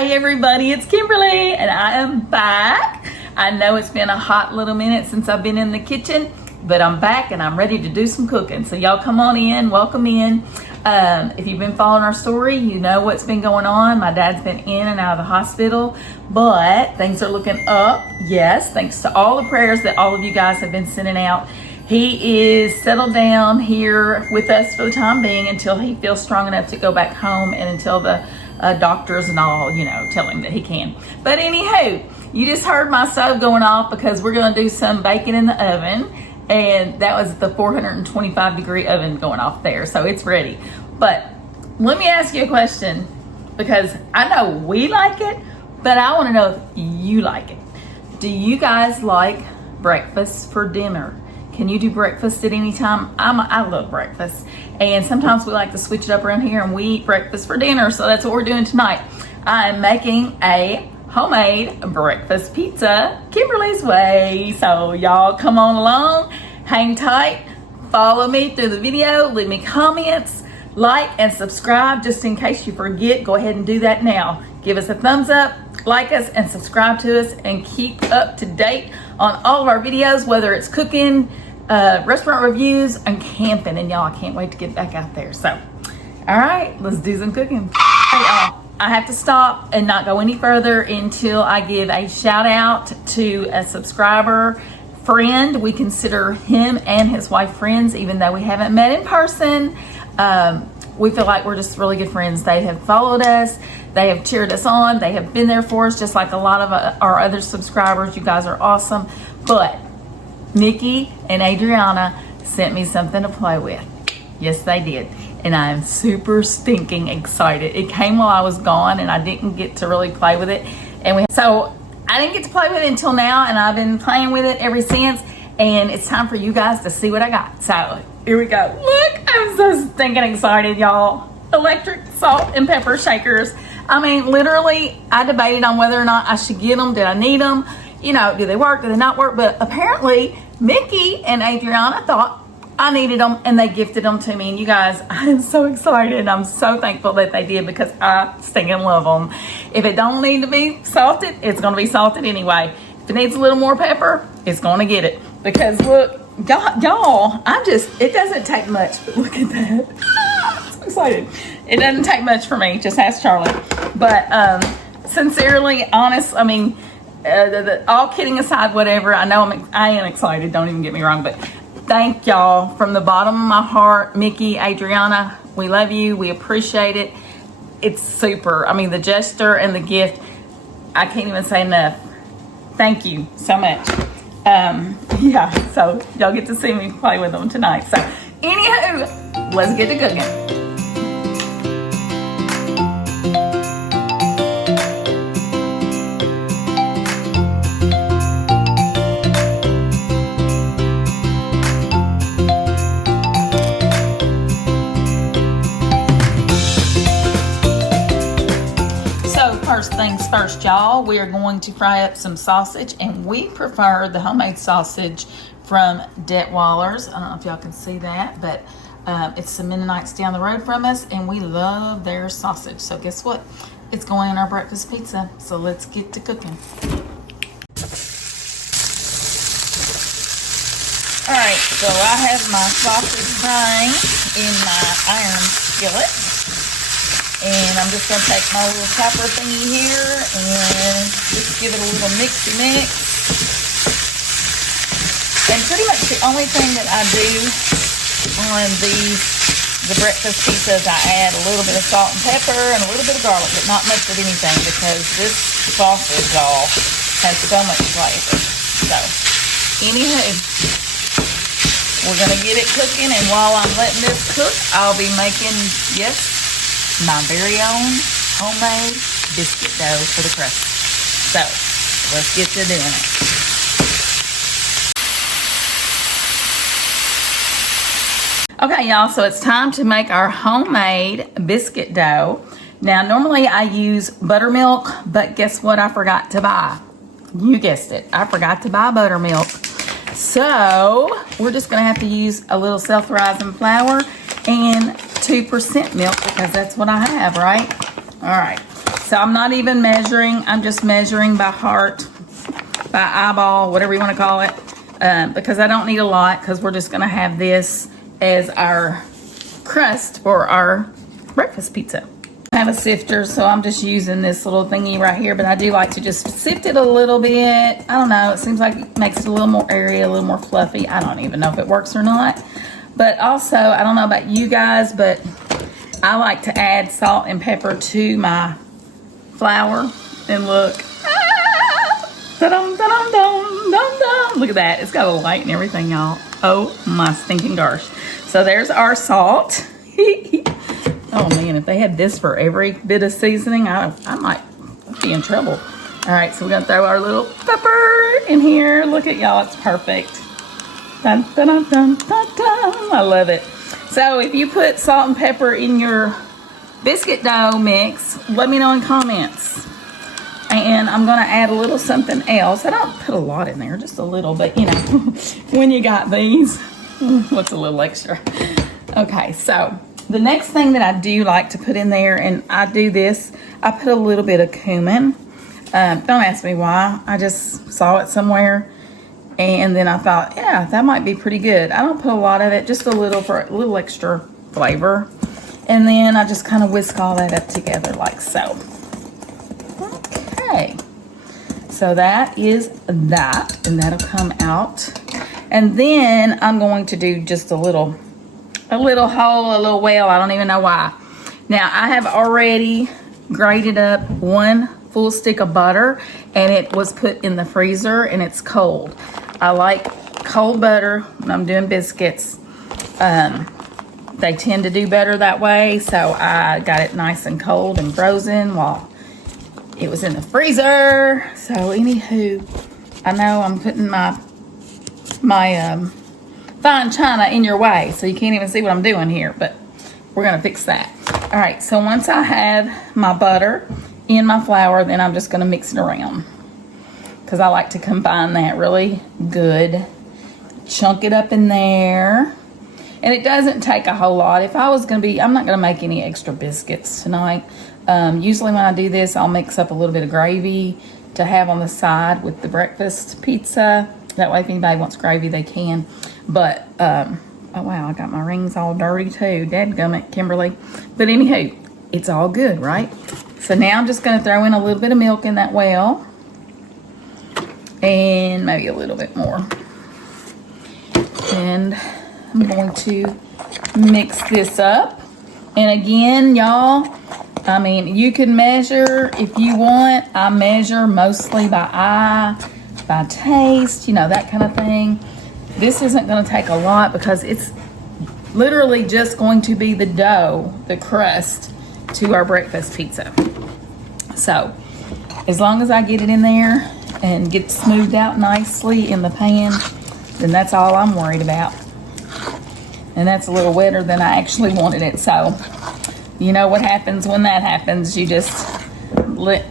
Hi everybody, it's Kimberly and I am back. I know it's been a hot little minute since I've been in the kitchen, but I'm back and I'm ready to do some cooking. So y'all come on in, welcome in. If you've been following our story, you know what's been going on. My dad's been in and out of the hospital, but things are looking up. Yes, thanks to all the prayers that all of you guys have been sending out. He is settled down here with us for the time being until he feels strong enough to go back home and until the doctors and all, tell him that he can. But anywho, you just heard my stove going off because we're going to do some bacon in the oven. And that was the 425 degree oven going off there. So it's ready. But let me ask you a question, because I know we like it, but I want to know if you like it. Do you guys like breakfast for dinner? Can you do breakfast at any time? I love breakfast. And sometimes we like to switch it up around here and we eat breakfast for dinner. So that's what we're doing tonight. I'm making a homemade breakfast pizza, Kimberly's way. So y'all come on along, hang tight, follow me through the video, leave me comments, like and subscribe. Just in case you forget, go ahead and do that now. Give us a thumbs up, like us and subscribe to us, and keep up to date on all of our videos, whether it's cooking, restaurant reviews, and camping. And y'all, I can't wait to get back out there. So, all right, let's do some cooking. Hey, y'all, I have to stop and not go any further until I give a shout out to a subscriber friend. We consider him and his wife friends, even though we haven't met in person. We feel like we're just really good friends. They have followed us. They have cheered us on. They have been there for us, just like a lot of our other subscribers. You guys are awesome. But Nikki and Adriana sent me something to play with. Yes, they did. And I'm super stinking excited. It came while I was gone and I didn't get to really play with it. So I didn't get to play with it until now, and I've been playing with it ever since. And it's time for you guys to see what I got. So here we go. Look, I'm so stinking excited, y'all. Electric salt and pepper shakers. I mean, literally, I debated on whether or not I should get them. Did I need them? Do they work? Do they not work? But apparently, Mickey and Adriana thought I needed them, and they gifted them to me. And you guys, I'm so excited. I'm so thankful that they did, because I stinking love them. If it don't need to be salted, it's going to be salted anyway. If it needs a little more pepper, it's going to get it. Because look, y'all, it doesn't take much, but look at that. I'm so excited. It doesn't take much for me. Just ask Charlie. But sincerely, honest, I mean, all kidding aside, whatever, I know I am excited. Don't even get me wrong, but thank y'all from the bottom of my heart. Mickey, Adriana, we love you. We appreciate it. It's super. I mean, the gesture and the gift, I can't even say enough. Thank you so much. Yeah, so y'all get to see me play with them tonight. So anywho, let's get to cooking. First things first, y'all, we are going to fry up some sausage, and we prefer the homemade sausage from Detweiler's. I don't know if y'all can see that, but it's some Mennonites down the road from us, and we love their sausage. So guess what? It's going in our breakfast pizza. So let's get to cooking. All right, so I have my sausage frying in my iron skillet. And I'm just going to take my little chopper thingy here and just give it a little mixy mix. And pretty much the only thing that I do on the breakfast pizzas, I add a little bit of salt and pepper and a little bit of garlic, but not much of anything, because this sausage, y'all, has so much flavor. So, anywho, we're going to get it cooking, and while I'm letting this cook, I'll be making, yes, my very own homemade biscuit dough for the crust. So, let's get to doing it. Okay, y'all, so it's time to make our homemade biscuit dough. Now, normally I use buttermilk, but guess what I forgot to buy? You guessed it, I forgot to buy buttermilk. So, we're just gonna have to use a little self-rising flour and 2% milk, because that's what I have, right? All right, so I'm not even measuring. I'm just measuring by heart, by eyeball, whatever you want to call it, because I don't need a lot, because we're just going to have this as our crust for our breakfast pizza. I have a sifter, so I'm just using this little thingy right here, but I do like to just sift it a little bit. I don't know, it seems like it makes it a little more airy, a little more fluffy. I don't even know if it works or not. But also, I don't know about you guys, but I like to add salt and pepper to my flour. And look, look at that. It's got a light and everything, y'all. Oh my stinking gosh. So there's our salt. Oh man, if they had this for every bit of seasoning, I might be in trouble. All right, so we're gonna throw our little pepper in here. Look at y'all, it's perfect. Dun, dun, dun, dun, dun, dun. I love it. So if you put salt and pepper in your biscuit dough mix, let me know in comments. And I'm gonna add a little something else. I don't put a lot in there, just a little, but you know, when you got these, what's a little extra? Okay, so the next thing that I do like to put in there, and I do this, I put a little bit of cumin. Don't ask me why. I just saw it somewhere, and then I thought, yeah, that might be pretty good. I don't put a lot of it, just a little for a little extra flavor. And then I just kind of whisk all that up together like so. Okay. So that is that, and that'll come out. And then I'm going to do just a little hole, a little well, I don't even know why. Now I have already grated up 1 full stick of butter, and it was put in the freezer, and it's cold. I like cold butter when I'm doing biscuits. They tend to do better that way, so I got it nice and cold and frozen while it was in the freezer. So anywho, I know I'm putting my fine china in your way, so you can't even see what I'm doing here, but we're gonna fix that. All right, so once I have my butter in my flour, then I'm just gonna mix it around, because I like to combine that really good. Chunk it up in there, and it doesn't take a whole lot. If I was gonna be, I'm not gonna make any extra biscuits tonight. Usually when I do this, I'll mix up a little bit of gravy to have on the side with the breakfast pizza. That way if anybody wants gravy, they can. But, oh wow, I got my rings all dirty too. Dadgummit, Kimberly. But anywho, it's all good, right? So now I'm just gonna throw in a little bit of milk in that well. And maybe a little bit more. And I'm going to mix this up. And again, y'all, I mean, you can measure if you want. I measure mostly by eye, by taste, you know, that kind of thing. This isn't going to take a lot because it's literally just going to be the dough, the crust to our breakfast pizza. So as long as I get it in there and get smoothed out nicely in the pan, then that's all I'm worried about. And that's a little wetter than I actually wanted it. So you know what happens when that happens. You just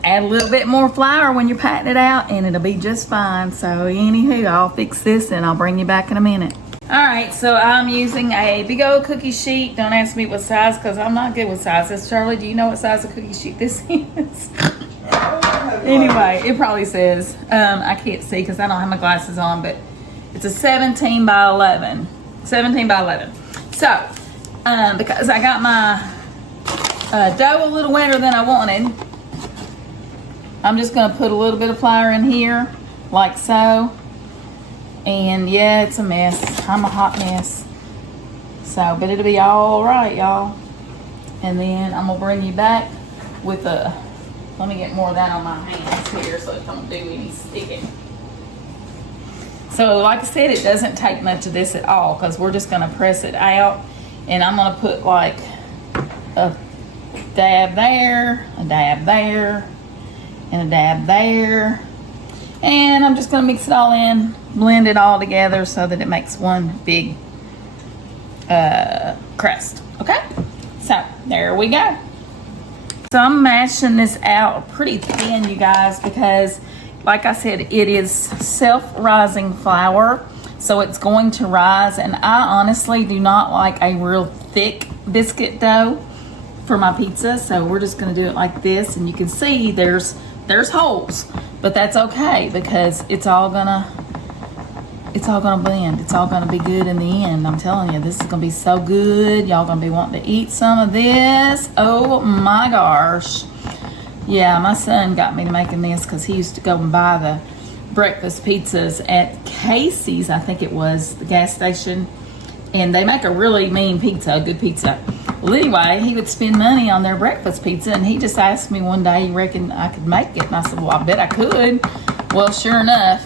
add a little bit more flour when you're patting it out, and it'll be just fine. So anywho, I'll fix this and I'll bring you back in a minute. All right, so I'm using a big old cookie sheet. Don't ask me what size, because I'm not good with sizes. Charlie, do you know what size of cookie sheet this is? Anyway, it probably says, I can't see because I don't have my glasses on, but it's a 17 by 11. 17 by 11. So, because I got my dough a little wetter than I wanted, I'm just going to put a little bit of flour in here, like so. And yeah, it's a mess. I'm a hot mess. So, but it'll be all right, y'all. And then I'm going to bring you back with a, let me get more of that on my hands here so it don't do any sticking. So, like I said, it doesn't take much of this at all, because we're just going to press it out. And I'm going to put like a dab there, a dab there, and a dab there. And I'm just going to mix it all in, blend it all together so that it makes one big crust. Okay? So, there we go. So, I'm mashing this out pretty thin, you guys, because, like I said, it is self-rising flour. So, it's going to rise. And I honestly do not like a real thick biscuit dough for my pizza. So we're just gonna do it like this, and you can see there's holes, but that's okay because it's all gonna blend. It's all gonna be good in the end. I'm telling you, this is gonna be so good. Y'all gonna be wanting to eat some of this. Oh my gosh. Yeah, my son got me to making this because he used to go and buy the breakfast pizzas at Cayce's, I think it was, the gas station. And they make a really mean pizza, a good pizza. Well, anyway, he would spend money on their breakfast pizza, and he just asked me one day, you reckon I could make it? And I said, well, I bet I could. Well, sure enough,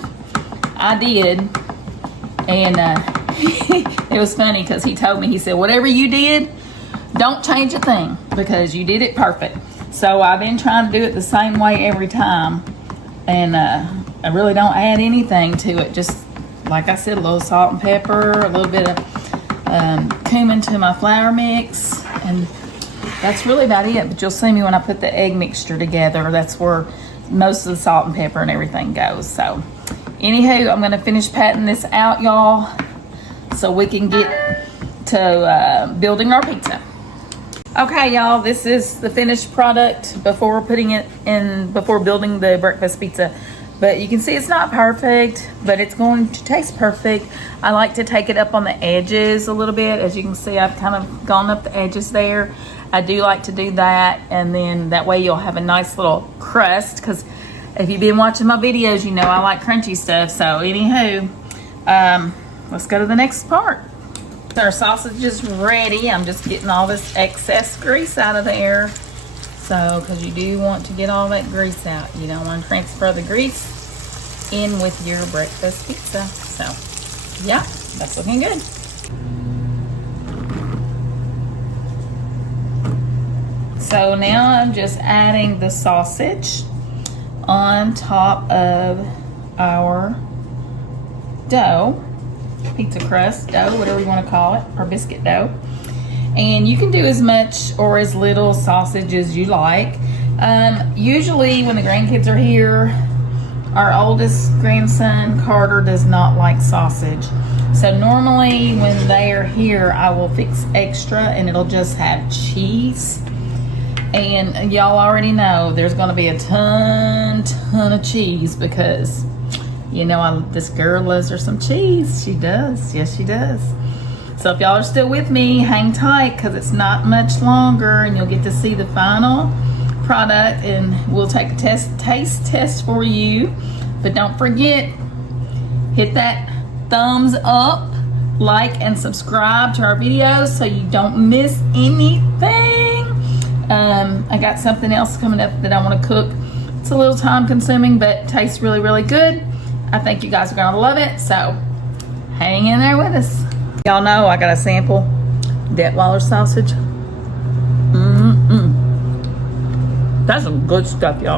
I did. And it was funny because he told me, he said, whatever you did, don't change a thing because you did it perfect. So I've been trying to do it the same way every time. And I really don't add anything to it. Just, like I said, a little salt and pepper, a little bit of cumin to my flour mix. And that's really about it. But you'll see me when I put the egg mixture together. That's where most of the salt and pepper and everything goes. So, anywho, I'm going to finish patting this out, y'all, so we can get to building our pizza. Okay, y'all, this is the finished product before putting it in, before building the breakfast pizza. But you can see it's not perfect, but it's going to taste perfect. I like to take it up on the edges a little bit. As you can see, I've kind of gone up the edges there. I do like to do that, and then that way you'll have a nice little crust, because if you've been watching my videos, you know I like crunchy stuff. So anywho, let's go to the next part. Our sausage is ready. I'm just getting all this excess grease out of there. So, because you do want to get all that grease out. You don't want to transfer the grease in with your breakfast pizza. So, yeah, that's looking good. So now I'm just adding the sausage on top of our dough. Pizza crust dough, whatever you want to call it, or biscuit dough. And you can do as much or as little sausage as you like. Usually when the grandkids are here, our oldest grandson Carter does not like sausage, so normally when they are here I will fix extra and it'll just have cheese. And y'all already know there's going to be a ton of cheese because you know, this girl loves her some cheese. She does. Yes, she does. So if y'all are still with me, hang tight because it's not much longer and you'll get to see the final product, and we'll take a taste test for you. But don't forget, hit that thumbs up, like, and subscribe to our videos so you don't miss anything. I got something else coming up that I want to cook. It's a little time consuming, but tastes really, really good. I think you guys are gonna love it, so hang in there with us. Y'all know I got a sample Detweiler sausage. That's some good stuff, y'all.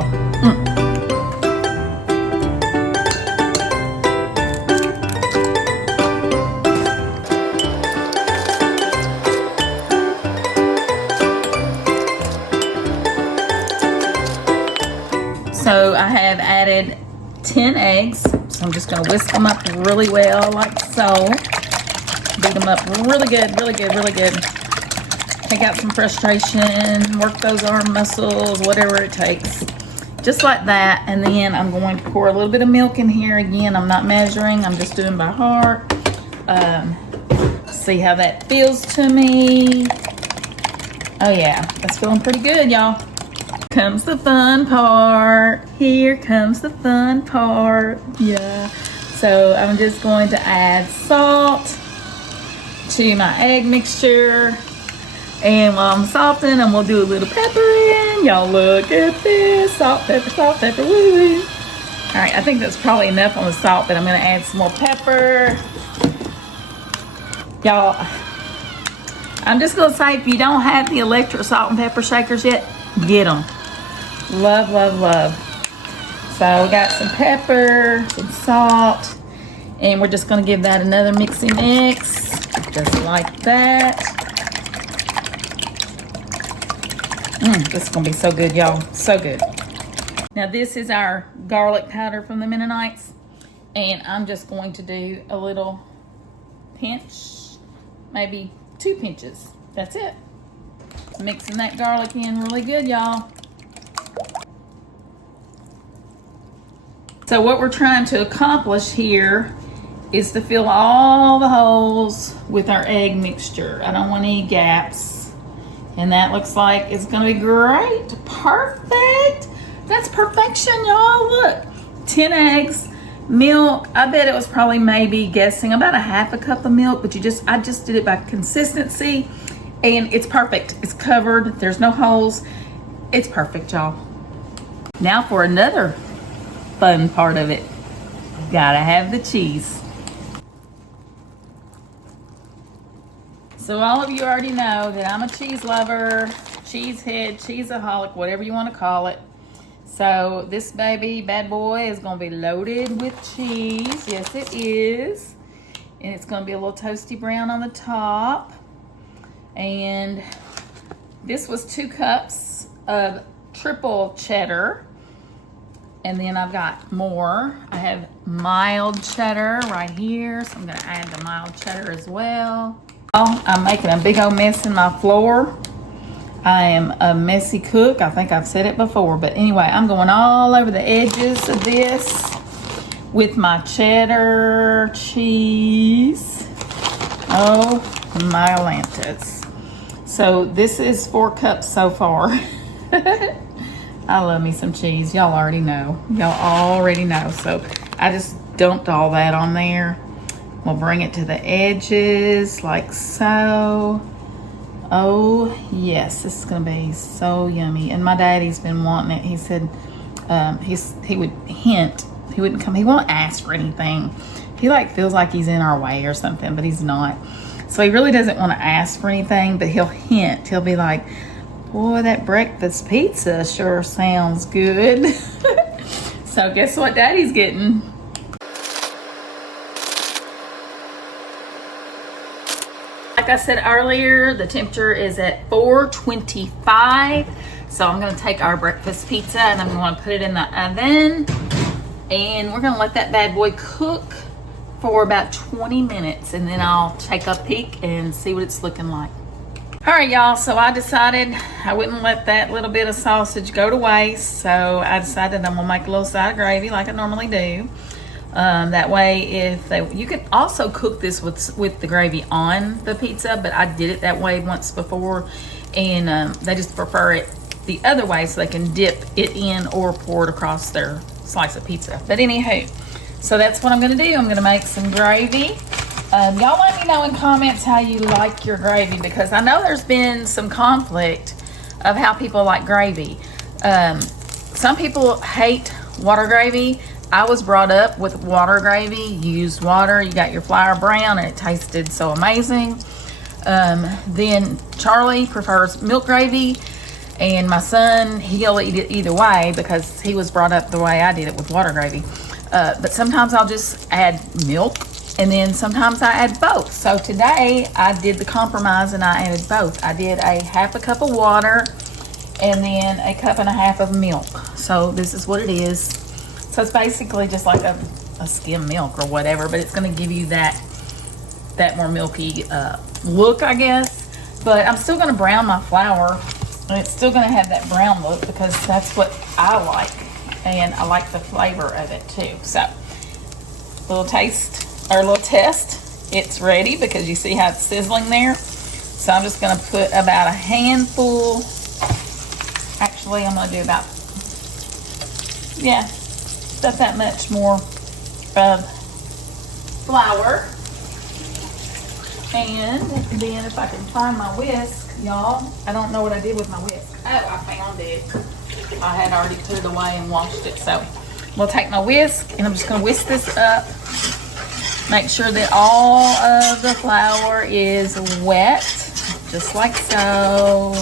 So I have added 10 eggs. So I'm just going to whisk them up really well, like so. Beat them up really good, really good, really good. Take out some frustration, work those arm muscles, whatever it takes. Just like that. And then I'm going to pour a little bit of milk in here. Again, I'm not measuring. I'm just doing by heart. See how that feels to me. Oh yeah, that's feeling pretty good, y'all. Comes the fun part. Here comes the fun part. Yeah. So I'm just going to add salt to my egg mixture. And while I'm salting, I'm going to do a little pepper in. Y'all look at this. Salt, pepper, woo woo. All right, I think that's probably enough on the salt, but I'm going to add some more pepper. Y'all, I'm just going to say, if you don't have the electric salt and pepper shakers yet, get them. Love, love, love. So we got some pepper, some salt, and we're just going to give that another mixy mix, just like that. This is going to be so good, y'all. So good. Now this is our garlic powder from the Mennonites, and I'm just going to do a little pinch, maybe 2 pinches. That's it. Mixing that garlic in really good, y'all. So what we're trying to accomplish here is to fill all the holes with our egg mixture. I don't want any gaps. And that looks like it's gonna be great. Perfect. That's perfection, y'all. Look, 10 eggs, milk. I bet it was probably maybe guessing about a half a cup of milk, but I just did it by consistency, and it's perfect. It's covered, there's no holes. It's perfect, y'all. Now for another fun part of it. Gotta have the cheese. So all of you already know that I'm a cheese lover, cheesehead, cheeseaholic, whatever you want to call it. So this bad boy is going to be loaded with cheese. Yes, it is. And it's going to be a little toasty brown on the top. And this was 2 cups of triple cheddar. And then I've got more. I have mild cheddar right here. So I'm going to add the mild cheddar as well. I'm making a big old mess in my floor. I am a messy cook. I think I've said it before, but anyway, I'm going all over the edges of this with my cheddar cheese. Oh my Atlantis. So this is 4 cups so far. I love me some cheese. Y'all already know. So I just dumped all that on there. We'll bring it to the edges like so. Oh yes, this is gonna be so yummy. And my daddy's been wanting it. He said he would hint. He wouldn't come. He won't ask for anything. He feels like he's in our way or something, but he's not. So he really doesn't want to ask for anything, but he'll hint. He'll be like, boy, that breakfast pizza sure sounds good. So guess what daddy's getting? Like I said earlier, the temperature is at 425. So I'm gonna take our breakfast pizza and I'm gonna put it in the oven. And we're gonna let that bad boy cook for about 20 minutes. And then I'll take a peek and see what it's looking like. All right, y'all, so I decided I wouldn't let that little bit of sausage go to waste. So I decided I'm gonna make a little side of gravy like I normally do. That way, you could also cook this with the gravy on the pizza, but I did it that way once before, and they just prefer it the other way so they can dip it in or pour it across their slice of pizza. But anywho, so that's what I'm gonna do. I'm gonna make some gravy. Y'all let me know in comments how you like your gravy, because I know there's been some conflict of how people like gravy. Some people hate water gravy. I was brought up with water gravy. You used water, you got your flour brown, and it tasted so amazing. Then Charlie prefers milk gravy, and my son, he'll eat it either way because he was brought up the way I did it with water gravy. But sometimes I'll just add milk, and then sometimes I add both. So today I did the compromise and I added both. I did a half a cup of water and then a cup and a half of milk. So this is what it is. So it's basically just like a skim milk or whatever, but it's going to give you that more milky look, I guess. But I'm still going to brown my flour, and it's still going to have that brown look because that's what I like, and I like the flavor of it too. So little test, it's ready because you see how it's sizzling there. So I'm just going to put about a handful. Actually, I'm going to do about, not that much more flour. And then if I can find my whisk, y'all, I don't know what I did with my whisk. Oh, I found it. I had already put it away and washed it. So we'll take my whisk and I'm just going to whisk this up. Make sure that all of the flour is wet, just like so.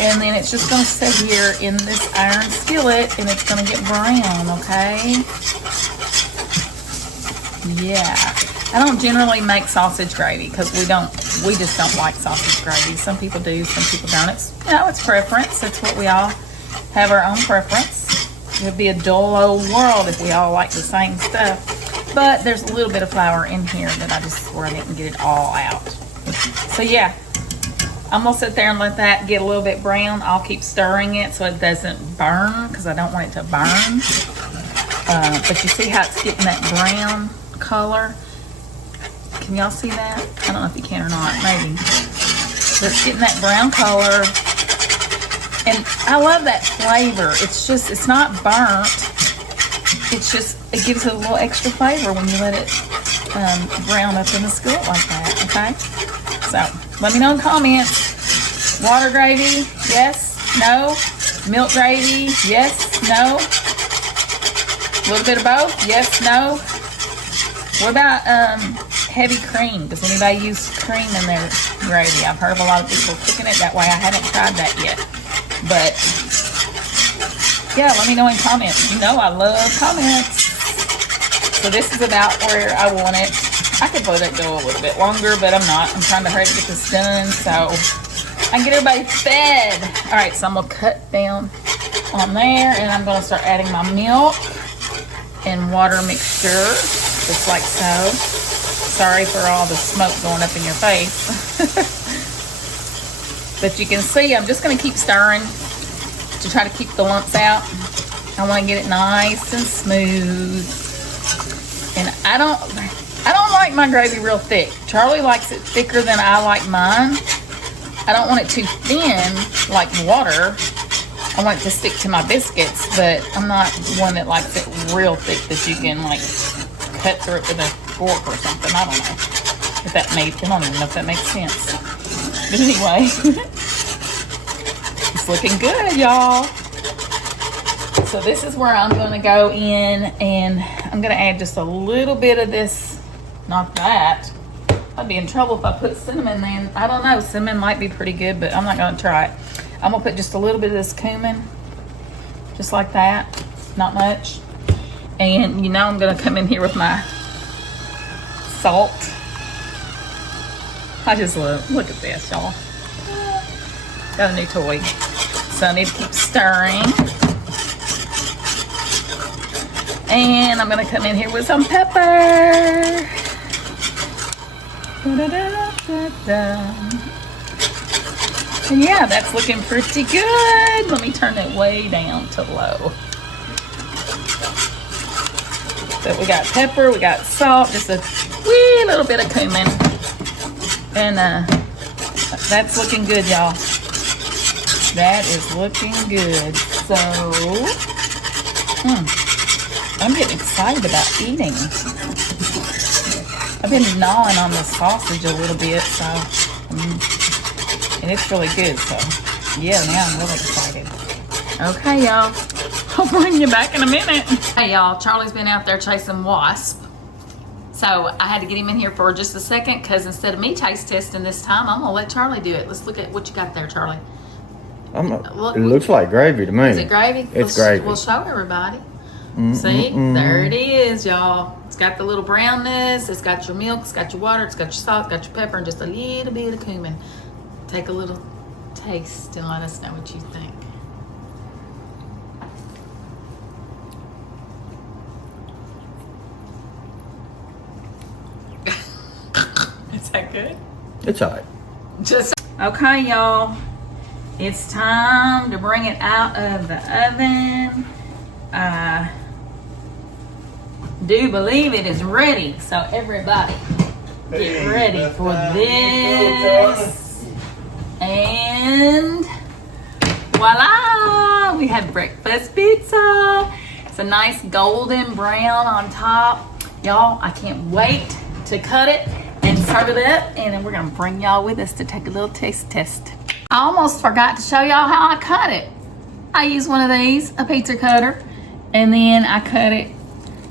And then it's just going to sit here in this iron skillet and it's going to get brown, okay? Yeah. I don't generally make sausage gravy because we just don't like sausage gravy. Some people do, some people don't. It's preference. It's what we all have our own preference. It would be a dull old world if we all like the same stuff. But there's a little bit of flour in here that where I didn't get it all out. So yeah. I'm gonna sit there and let that get a little bit brown. I'll keep stirring it so it doesn't burn because I don't want it to burn. But you see how it's getting that brown color? Can y'all see that? I don't know if you can or not, maybe. But it's getting that brown color. And I love that flavor. It's not burnt. It gives it a little extra flavor when you let it brown up in the skillet like that, okay? So, let me know in the comments. Water gravy, yes, no. Milk gravy, yes, no. A little bit of both, yes, no. What about heavy cream? Does anybody use cream in their gravy? I've heard of a lot of people cooking it that way. I haven't tried that yet. But, yeah, let me know in comments. You know I love comments. So this is about where I want it. I could let it go a little bit longer, but I'm not. I'm trying to hurry to get this done so I can get everybody fed. All right, so I'm going to cut down on there, and I'm going to start adding my milk and water mixture, just like so. Sorry for all the smoke going up in your face. But you can see I'm just going to keep stirring to try to keep the lumps out. I want to get it nice and smooth. And I don't like my gravy real thick. Charlie likes it thicker than I like mine. I don't want it too thin like water. I want it to stick to my biscuits, but I'm not one that likes it real thick that you can like cut through it with a fork or something. I don't know if that I don't even know if that makes sense. But anyway, it's looking good, y'all. So this is where I'm going to go in, and I'm going to add just a little bit of this. Not that. I'd be in trouble if I put cinnamon in. I don't know. Cinnamon might be pretty good, but I'm not going to try it. I'm going to put just a little bit of this cumin. Just like that. Not much. And you know I'm going to come in here with my salt. I just look at this, y'all. Got a new toy. So I need to keep stirring. And I'm going to come in here with some pepper. And yeah, that's looking pretty good. Let me turn it way down to low. So we got pepper, we got salt, just a wee little bit of cumin. And that's looking good, y'all. That is looking good. So, I'm getting excited about eating. I've been gnawing on the sausage a little bit, so, and it's really good, so, yeah, now I'm really excited. Okay, y'all, I'll bring you back in a minute. Hey, y'all, Charlie's been out there chasing wasp, so I had to get him in here for just a second, because instead of me taste testing this time, I'm going to let Charlie do it. Let's look at what you got there, Charlie. It looks like gravy to me. Is it gravy? It's gravy. We'll show everybody. See, there it is, y'all. It's got the little brownness, it's got your milk, it's got your water, it's got your salt, it's got your pepper, and just a little bit of cumin. Take a little taste and let us know what you think. Is that good? It's all right. Just okay, y'all. It's time to bring it out of the oven. Do believe it is ready, so everybody get ready for this. And voila, we have breakfast pizza. It's a nice golden brown on top. Y'all, I can't wait to cut it and serve it up, and then we're gonna bring y'all with us to take a little taste test. I almost forgot to show y'all how I cut it. I use one of these, a pizza cutter, and then I cut it.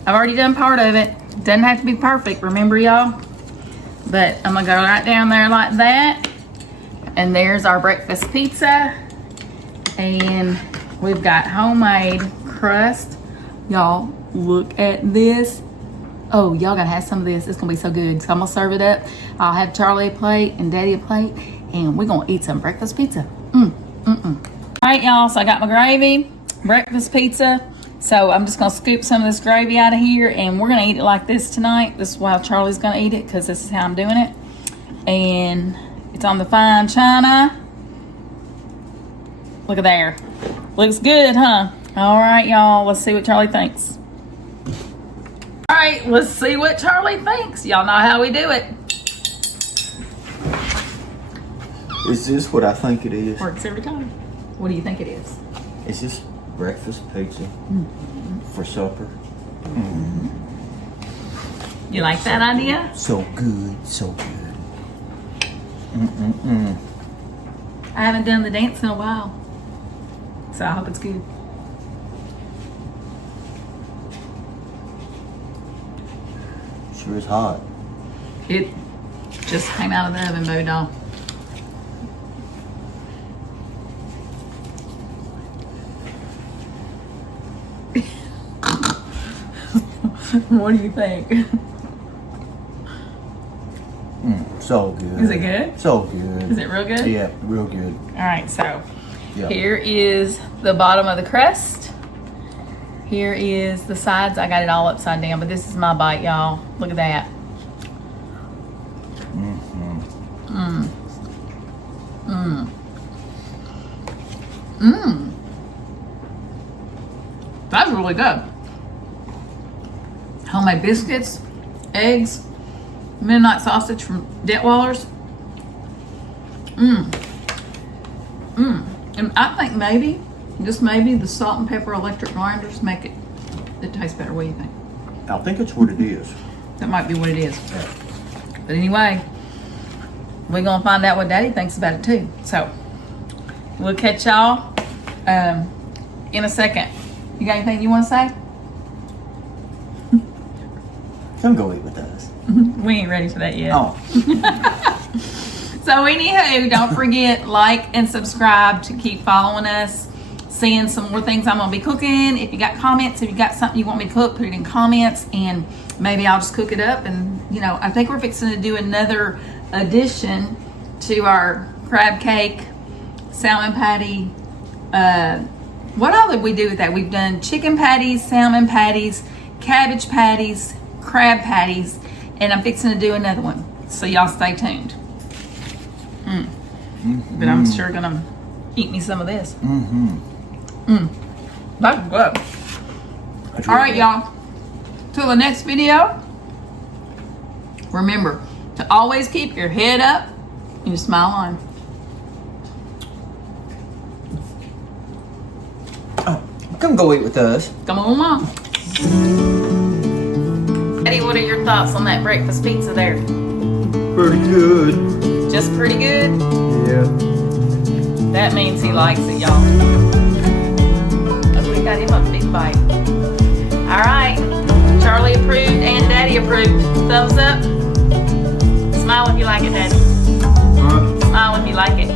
I've already done part of it. Doesn't have to be perfect, remember y'all? But I'm gonna go right down there like that. And there's our breakfast pizza. And we've got homemade crust. Y'all, look at this. Oh, y'all gotta have some of this. It's gonna be so good. So I'm gonna serve it up. I'll have Charlie a plate and Daddy a plate. And we're gonna eat some breakfast pizza. All right, y'all, so I got my gravy, breakfast pizza. So I'm just gonna scoop some of this gravy out of here, and we're gonna eat it like this tonight. This is why Charlie's gonna eat it, because this is how I'm doing it. And It's on the fine china. Look at there. Looks good, huh? All right, y'all. Let's see what Charlie thinks. All right, let's see what Charlie thinks. Y'all know how we do it. Is this what I think it is? Works every time. What do you think it is? Is this breakfast pizza for supper? You like that idea? So good, so good. I haven't done the dance in a while, so I hope it's good. Sure is hot. It just came out of the oven, Bo doll. What do you think? So good. Is it good? So good. Is it real good? Yeah, real good. All right, so Yeah. here is the bottom of the crust. Here is the sides. I got it all upside down, but this is my bite, y'all. Look at that. That's really good. Homemade biscuits, eggs, midnight sausage from Detwaller's. And I think maybe, just maybe, the salt and pepper electric grinders make it taste better. What do you think? I think it's what it is. That might be what it is. But anyway, we're gonna find out what Daddy thinks about it too. So we'll catch y'all in a second. You got anything you want to say? Come go eat with us. We ain't ready for that yet. Oh. So anywho, don't forget, like and subscribe to keep following us, seeing some more things I'm gonna be cooking. If you got comments, if you got something you want me to cook, put it in comments, and maybe I'll just cook it up. And you know, I think we're fixing to do another addition to our crab cake, salmon patty. What all did we do with that? We've done chicken patties, salmon patties, cabbage patties, crab patties, and I'm fixing to do another one. So y'all stay tuned. But I'm sure gonna eat me some of this. That's good. All right, y'all. Till the next video, remember to always keep your head up and your smile on. Oh, come go eat with us. Come on along. Eddie, what are your thoughts on that breakfast pizza there? Pretty good. Just pretty good? Yeah. That means he likes it, y'all. We got him a big bite. All right. Charlie approved and Daddy approved. Thumbs up. Smile if you like it, Daddy. Smile if you like it.